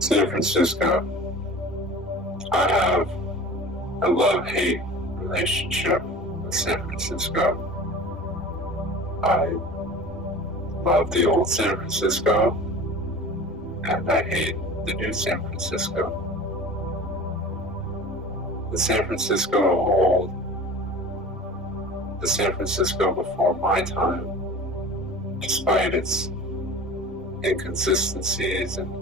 San Francisco. I have a love-hate relationship with San Francisco. I love the old San Francisco, and I hate the new San Francisco. The San Francisco of old, the San Francisco before my time, despite its inconsistencies and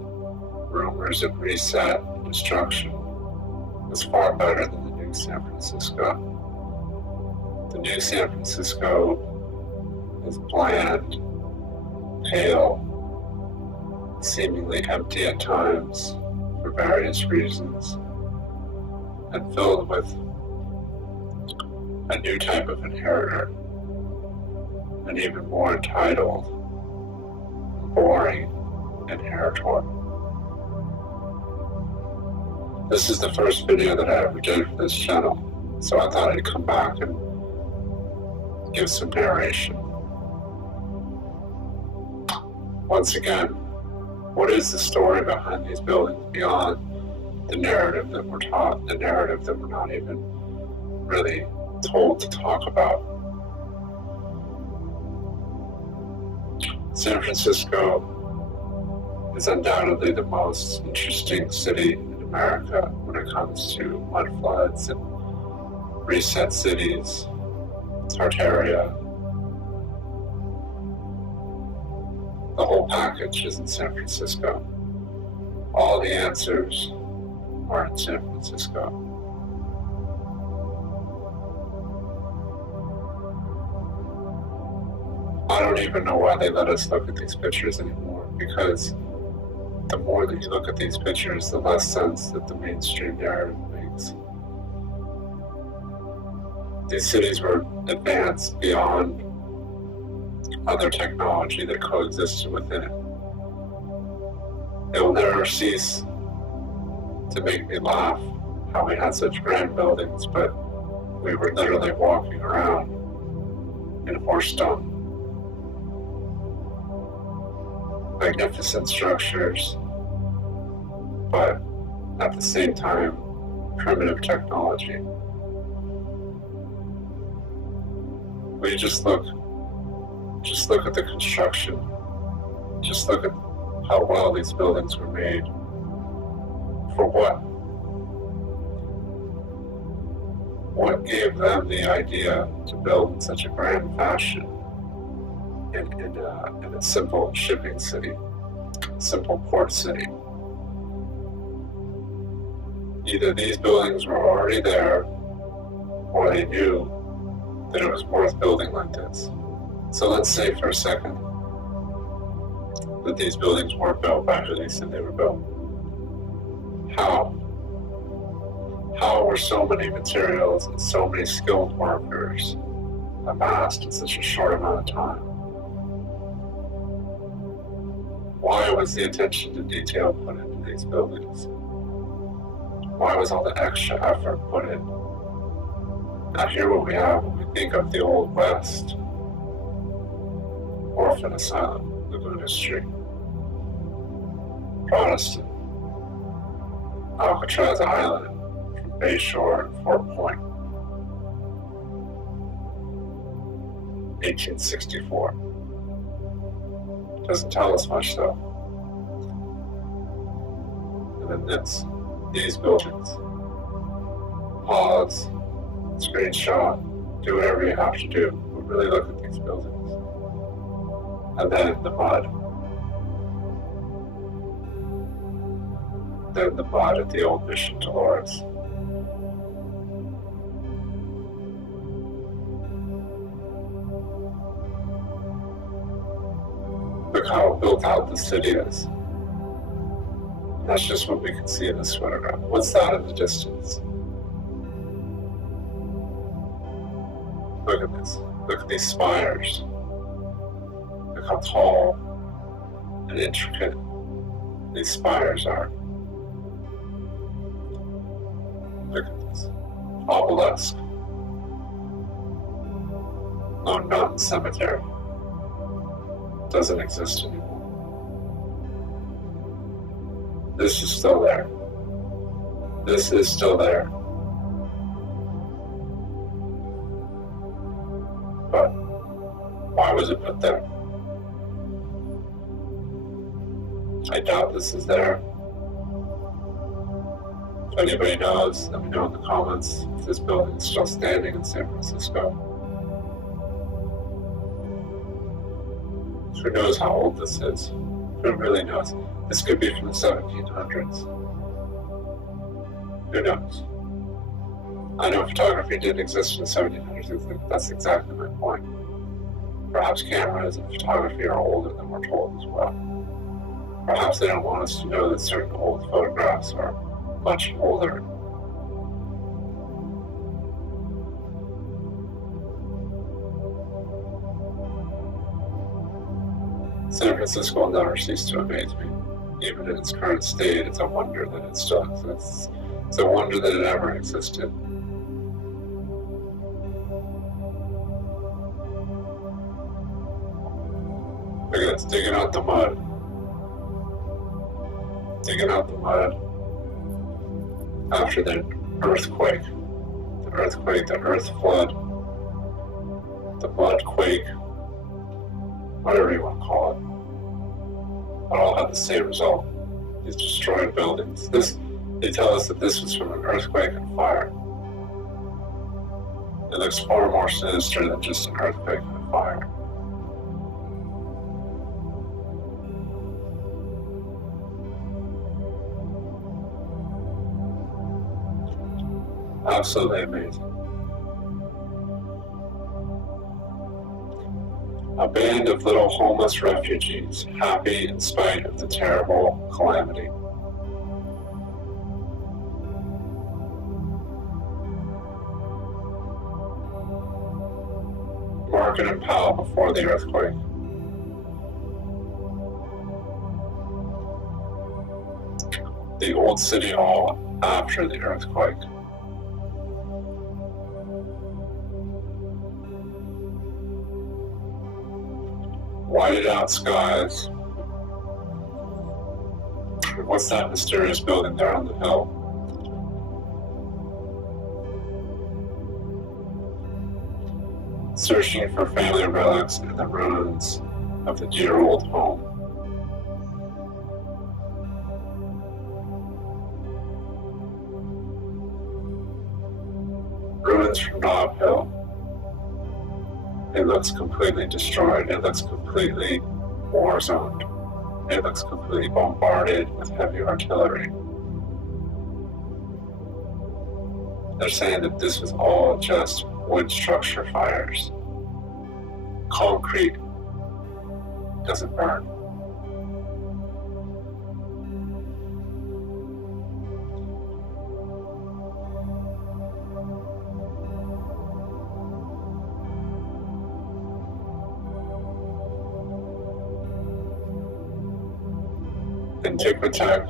rumors of reset and destruction, was far better than the new San Francisco. The new San Francisco is bland, pale, seemingly empty at times for various reasons, and filled with a new type of inheritor, an even more entitled, boring inheritor. This is the first video that I ever did for this channel, so I thought I'd come back and give some narration. Once again, what is the story behind these buildings beyond the narrative that we're taught, the narrative that we're not even really told to talk about? San Francisco is undoubtedly the most interesting city in America when it comes to mud floods and reset cities, Tartaria. The whole package is in San Francisco. All the answers are in San Francisco. I don't even know why they let us look at these pictures anymore, because the more that you look at these pictures, the less sense that the mainstream narrative makes. These cities were advanced beyond other technology that coexisted within it. It will never cease to make me laugh how we had such grand buildings, but we were literally walking around in horse dung. Magnificent structures, but at the same time, primitive technology. We just look at the construction. Just look at how well these buildings were made. For what? What gave them the idea to build in such a grand fashion in a simple shipping city, simple port city? Either these buildings were already there, or they knew that it was worth building like this. So let's say for a second that these buildings weren't built by who they said they were built. How? How were so many materials and so many skilled workers amassed in such a short amount of time? Why was the attention to detail put into these buildings? Why was all the extra effort put in? Now here what we have when we think of the Old West: orphan asylum, Laguna Street, Protestant, Alcatraz Island, from Bayshore and Fort Point, 1864. Doesn't tell us much though. And then these buildings. Pause, screenshot, do whatever you have to do, but really look at these buildings. And then the mud. Then the mud at the old Mission Dolores. Look how built out the city is. That's just what we can see in this photograph. What's that in the distance? Look at this. Look at these spires. Look how tall and intricate these spires are. Look at this. Obelisk. Lone Mountain Cemetery. Doesn't exist anymore. This is still there. This is still there. But why was it put there? I doubt this is there. If anybody knows, let me know in the comments if this building is still standing in San Francisco. Who knows how old this is? Who really knows? This could be from the 1700s. Who knows? I know photography didn't exist in the 1700s. That's exactly my point. Perhaps cameras and photography are older than we're told as well. Perhaps they don't want us to know that certain old photographs are much older. San Francisco will never cease to amaze me. Even in its current state, it's a wonder that it still exists. It's a wonder that it ever existed. Look at this, digging out the mud. Digging out the mud after the earthquake. The earthquake, the earth flood, the mud quake, whatever you want to call it. It all had the same result. These destroyed buildings. They tell us that this was from an earthquake and fire. It looks far more sinister than just an earthquake and a fire. Absolutely amazing. A band of little homeless refugees, happy in spite of the terrible calamity. Market and Powell before the earthquake. The old city hall after the earthquake. Whited out skies. What's that mysterious building there on the hill? Searching for family relics in the ruins of the dear old home. Ruins from Nob Hill. It looks completely destroyed. It looks completely war-zoned. It looks completely bombarded with heavy artillery. They're saying that this was all just wood structure fires. Concrete doesn't burn. Antiquitech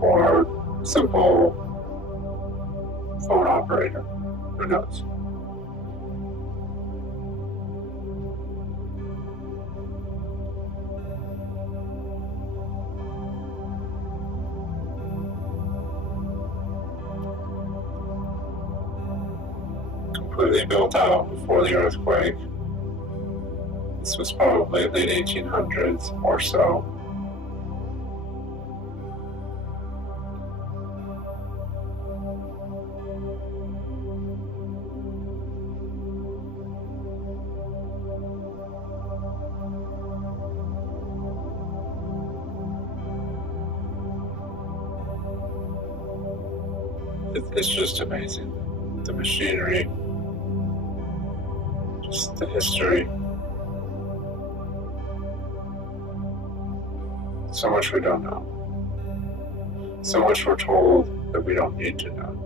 or simple phone operator, who knows? Completely built out before the earthquake. This was probably late 1800s or so. It's just amazing. The machinery, just the history. So much we don't know. So much we're told that we don't need to know.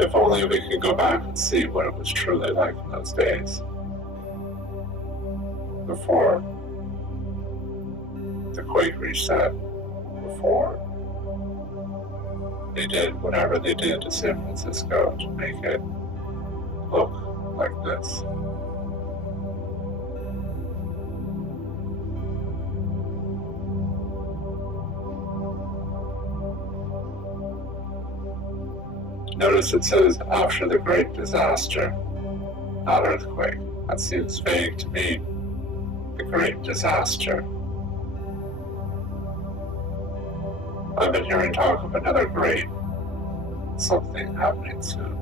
If only we could go back and see what it was truly like in those days. Before the quake reset, before they did whatever they did to San Francisco to make it look like this. Notice it says after the great disaster, not earthquake. That seems vague to me. The great disaster. I've been hearing talk of another great something happening soon.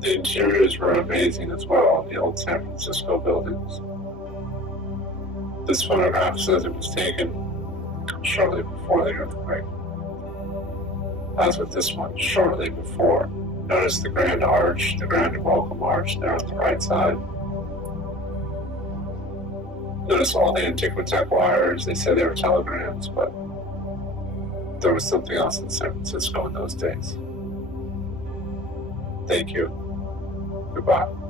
The interiors were amazing as well, the old San Francisco buildings. This photograph says it was taken shortly before the earthquake. As with this one, shortly before. Notice the grand arch, the grand welcome arch there on the right side. Notice all the Antiquitech wires. They say they were telegrams, but there was something else in San Francisco in those days. Thank you. Goodbye.